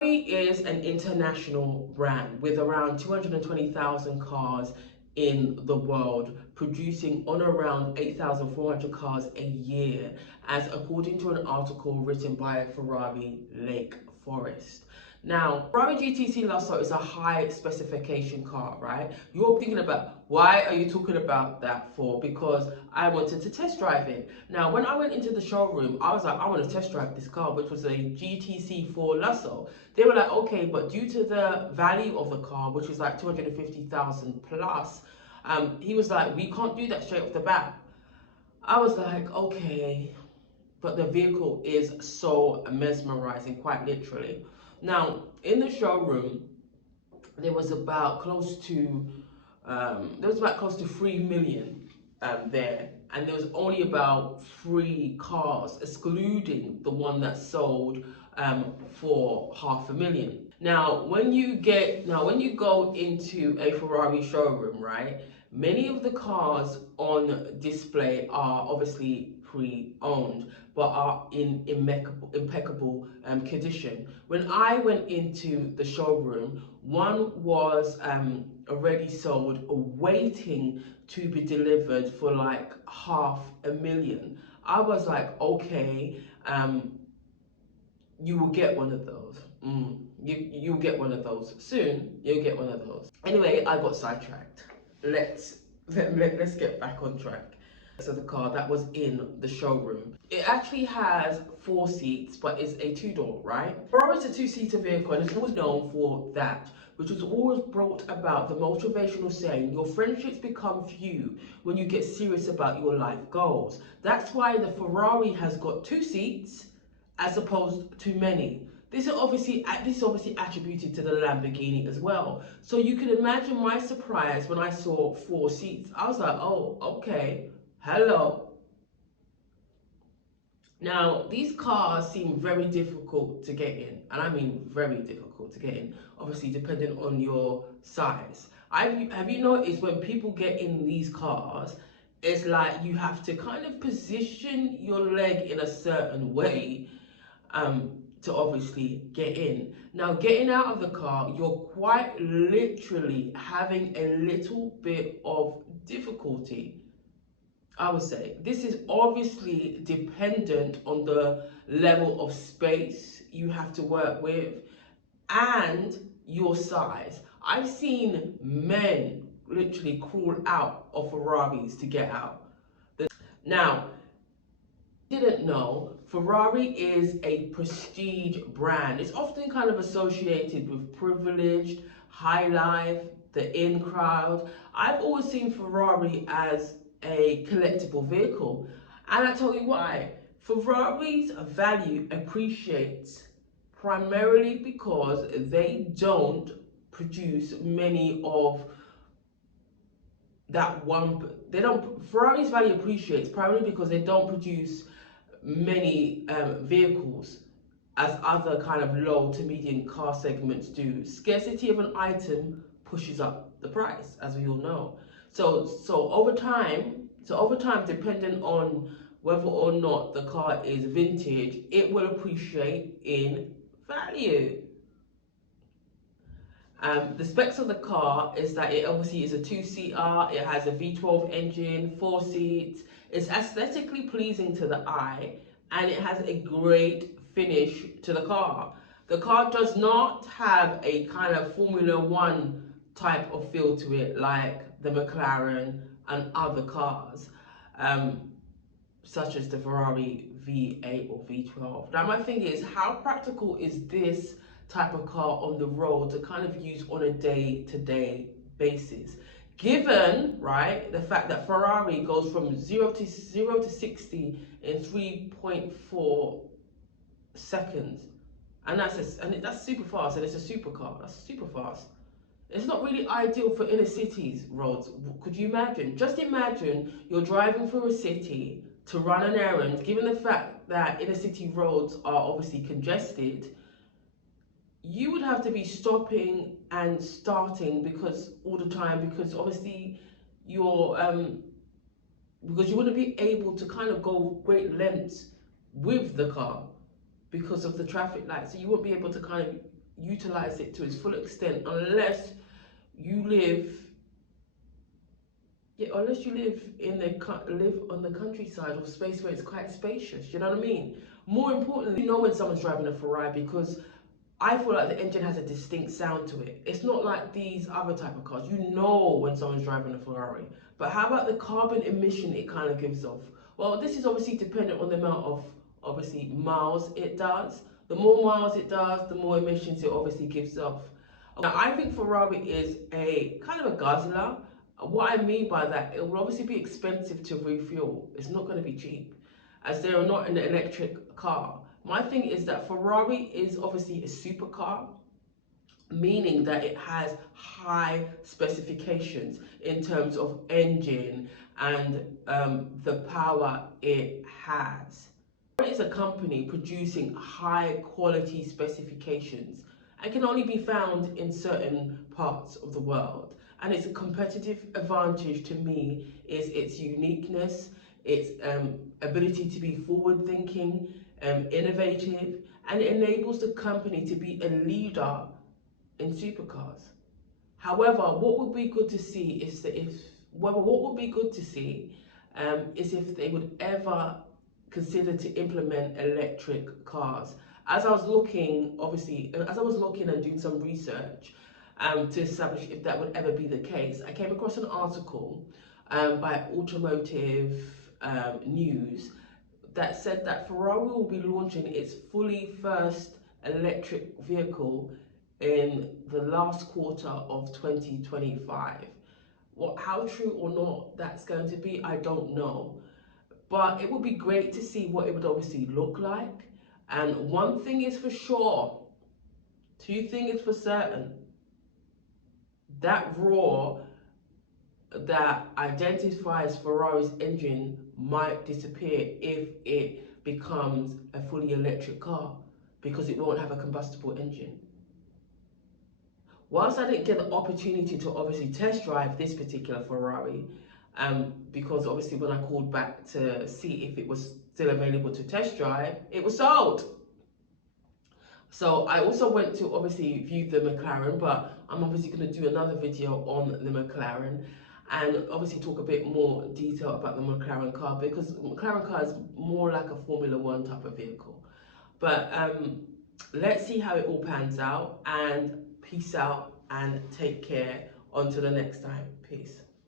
Ferrari is an international brand with around 220,000 cars in the world, producing on around 8,400 cars a year, as according to an article written by Ferrari Lake Forest. Now, Ferrari GTC LUSSO is a high specification car, right? You're thinking about, why are you talking about that for? Because I wanted to test drive it. Now, when I went into the showroom, I was like, I want to test drive this car, which was a GTC LUSSO. They were like, okay, but due to the value of the car, which was like 250,000 plus, he was like, we can't do that straight off the bat. I was like, okay, but the vehicle is so mesmerizing, quite literally. Now, in the showroom, there was about close to there was about close to 3 million there, and there was only about 3 cars, excluding the one that sold for 500,000. When you go into a Ferrari showroom, right? Many of the cars on display are obviously pre-owned, but are in impeccable condition. When I went into the showroom, one was already sold, waiting to be delivered for like 500,000. I was like, okay, you will get one of those. You'll get one of those soon. You'll get one of those. Anyway, I got sidetracked. Let's get back on track. So the car that was in the showroom, it actually has 4 seats, but it's a two-door, right? Ferrari's a two-seater vehicle, and it's always known for that, which has always brought about the motivational saying, your friendships become few when you get serious about your life goals. That's why the Ferrari has got 2 seats as opposed to many. This is obviously attributed to the Lamborghini as well. So you can imagine my surprise when I saw 4 seats. I was like, oh, okay, hello. Now, these cars seem very difficult to get in, and I mean very difficult to get in, obviously depending on your size. Have you noticed when people get in these cars, it's like you have to kind of position your leg in a certain way to obviously get in. Now, getting out of the car, you're quite literally having a little bit of difficulty. I would say this is obviously dependent on the level of space you have to work with and your size. I've seen men literally crawl out of Ferraris to get out. Now, didn't know, Ferrari is a prestige brand. It's often kind of associated with privileged, high life, the in crowd. I've always seen Ferrari as a collectible vehicle, and I tell you why. Ferrari's value appreciates primarily because they don't produce many of that one. They don't. Ferrari's value appreciates primarily because they don't produce many vehicles as other kind of low to medium car segments do. Scarcity of an item pushes up the price, as we all know. So over time, depending on whether or not the car is vintage, it will appreciate in value. The specs of the car is that it obviously is a two-seater, it has a V12 engine, 4 seats, it's aesthetically pleasing to the eye, and it has a great finish to the car. The car does not have a kind of Formula One type of feel to it like the McLaren and other cars, such as the Ferrari V8 or V12. Now my thing is, how practical is this type of car on the road to kind of use on a day-to-day basis, given, right, the fact that Ferrari goes from 0 to 60 in 3.4 seconds, and that's super fast, and it's a supercar. That's super fast. It's not really ideal for inner cities roads. Could you imagine? Just imagine you're driving through a city to run an errand, given the fact that inner city roads are obviously congested. You would have to be stopping and starting because all the time, because obviously you're because you wouldn't be able to kind of go great lengths with the car because of the traffic lights. So you won't be able to kind of utilize it to its full extent unless you live, yeah, unless you live live on the countryside or space where it's quite spacious. You know what I mean? More importantly, you know when someone's driving a Ferrari because I feel like the engine has a distinct sound to it. It's not like these other type of cars. You know when someone's driving a Ferrari. But how about the carbon emission it kind of gives off? Well, this is obviously dependent on the amount of, obviously, miles it does. The more miles it does, the more emissions it obviously gives off. Now, I think Ferrari is a kind of a guzzler. What I mean by that, it will obviously be expensive to refuel. It's not going to be cheap, as they are not an electric car. My thing is that Ferrari is obviously a supercar, meaning that it has high specifications in terms of engine and the power it has. Ferrari is a company producing high quality specifications and can only be found in certain parts of the world. And its competitive advantage to me is its uniqueness, its ability to be forward thinking, innovative, and it enables the company to be a leader in supercars. However, what would be good to see is that is if they would ever consider to implement electric cars. As I was looking, and doing some research to establish if that would ever be the case, I came across an article by Automotive News that said that Ferrari will be launching its fully first electric vehicle in the last quarter of 2025. How true or not that's going to be, I don't know. But it would be great to see what it would obviously look like. And one thing is for sure, two things is for certain. That roar that identifies Ferrari's engine might disappear if it becomes a fully electric car, because it won't have a combustible engine. Whilst I didn't get the opportunity to obviously test drive this particular Ferrari, because obviously when I called back to see if it was still available to test drive, it was sold. So I also went to obviously view the McLaren, but I'm obviously going to do another video on the McLaren and obviously talk a bit more detail about the McLaren car, because the McLaren car is more like a Formula One type of vehicle. But let's see how it all pans out, and peace out and take care. On to the next time. Peace.